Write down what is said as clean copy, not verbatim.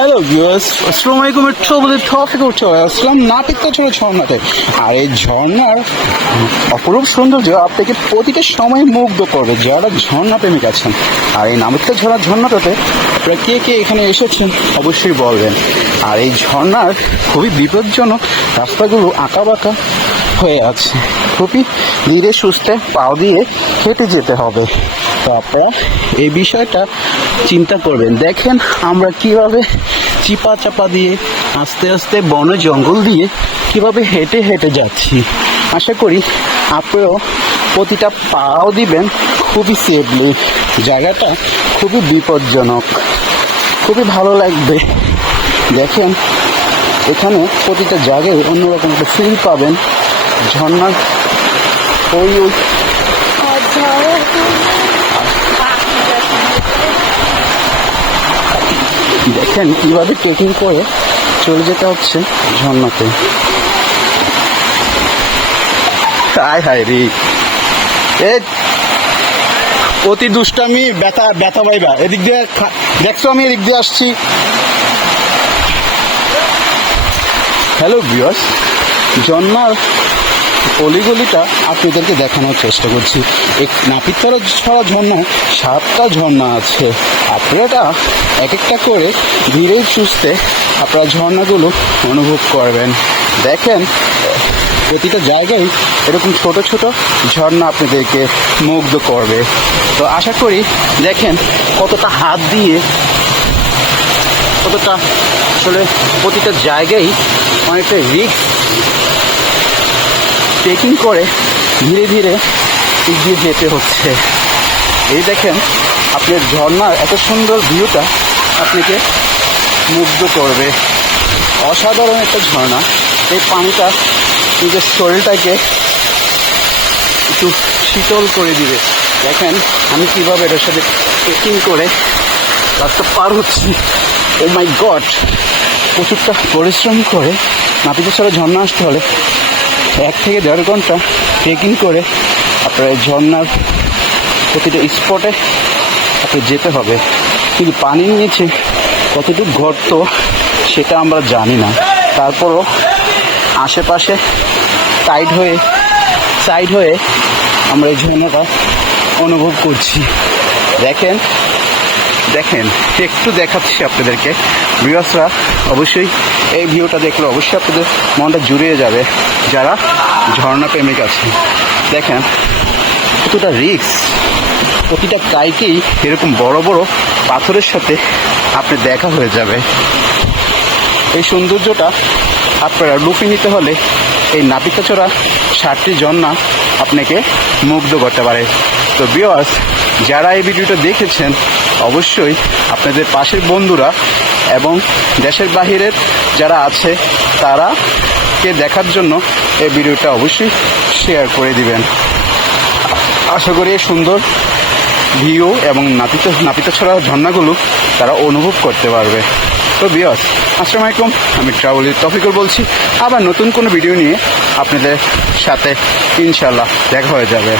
Hello viewers, আসসালামু আলাইকুম। ট্রাভেলের টপিক উঠে আসলাম নাপিতছড়া ঝর্ণাতে। আর এই ঝর্ণার অপরূপ সৌন্দর্য আপনাকে প্রতিটা সময় মুগ্ধ করবে যারা ঝর্ণা প্রেমিক আছেন। আর এই নাপিতছড়া ঝর্ণাটাতে আপনারা কে কে এখানে এসেছেন অবশ্যই বলবেন। আর এই ঝর্ণার খুবই বিপজ্জনক, রাস্তাগুলো আঁকা বাঁকা হয়ে আছে, খুবই ধীরে সুস্থে পাও দিয়ে হেঁটে যেতে হবে। তো আপনারা এই বিষয়টা চিন্তা করবেন। দেখেন আমরা কিভাবে চিপা চাপা দিয়ে আস্তে আস্তে বন জঙ্গল দিয়ে কিভাবে হেঁটে হেঁটে যাচ্ছি। আশা করি আপনারাও প্রতিটা পাও দিবেন খুবই সেফলি। জায়গাটা খুবই বিপজ্জনক, খুবই ভালো লাগবে। দেখেন এখানে প্রতিটা জায়গায় অন্যরকম একটা ফিল পাবেন। ঝর্ণার ওই দেখেন কিভাবে ট্রেকিং করে চলে যেতে হচ্ছে ঝর্ণাতে। হায় হায় রে, এ অতি দুষ্টামি, ব্যথা ব্যথা পাইবা। এদিক দিয়ে দেখছো আমি এদিক দিয়ে আসছি। হ্যালো ভিউয়ার্স, ঝর্ণার অলিগলিটা আপনাদেরকে দেখানোর চেষ্টা করছি। এই নাপিতছড়া ঝর্ণায় 7টা ঝর্ণা আছে। আপনারা এক একটা করে ধীরে সুস্থে আপনারা ঝর্ণাগুলো অনুভব করবেন। দেখেন প্রতিটা জায়গায় এরকম ছোট ছোট ঝর্ণা আপনাদেরকে মুগ্ধ করবে। তো আশা করি দেখেন কতটা হাত দিয়ে, কতটা আসলে প্রতিটা জায়গায় অনেকটা রিস্ক ট্রেকিং করে ধীরে ধীরে এগিয়ে যেতে হচ্ছে। এই দেখেন আপনার ঝর্ণার এত সুন্দর ভিউটা আপনাকে মুগ্ধ করবে। অসাধারণ একটা ঝর্ণা। এই পানিটা নিজের শরীরটাকে একটু শীতল করে দিবে। দেখেন আমি কিভাবে এটার সাথে ট্রেকিং করে রাস্তা পার হচ্ছি। ও মাই গড, প্রচুরটা পরিশ্রম করে নাপিতছড়া ঝর্ণা আসতে হলে 1 থেকে 1.5 ঘন্টা ট্রেকিং করে আপনার এই ঝর্ণার প্রতিটা স্পটে আপনার যেতে হবে। কিন্তু পানির নিচে কতটুকু গর্ত সেটা আমরা জানি না। তারপরও আশেপাশে সাইড হয়ে আমরা এই ঝর্ণাটা অনুভব করছি। দেখেন একটু দেখাচ্ছি আপনাদেরকে। ভিউয়ার্সরা অবশ্যই এই ভিউটা দেখলে অবশ্যই আপনাদের মনটা জুড়িয়ে যাবে যারা ঝর্ণা প্রেমিক আছে। দেখেন কতটা রিস্ক, প্রতিটা কাইকেই এরকম বড় বড় পাথরের সাথে আপনি দেখা হয়ে যাবে। এই সৌন্দর্যটা আপনারা লুপে নিতে হলে এই নাপিতছড়া 7টি ঝর্ণা আপনাকে মুগ্ধ করতে পারে। তো ভিউয়ার্স, যারা এই ভিডিওটা দেখেছেন অবশ্যই আপনাদের পাশের বন্ধুরা এবং দেশের বাহিরের যারা আছে তারাকে দেখার জন্য এই ভিডিওটা অবশ্যই শেয়ার করে দিবেন। আশা করি এই সুন্দর ভিউ এবং নাপিতছড়া ঝর্ণাগুলো তারা অনুভব করতে পারবে। তো ভিউয়ার্স, আসসালামু আলাইকুম, আমি ট্রাভেলের টপিকর বলছি। আবার নতুন কোনো ভিডিও নিয়ে আপনাদের সাথে ইনশাল্লাহ দেখা হয়ে যাবে।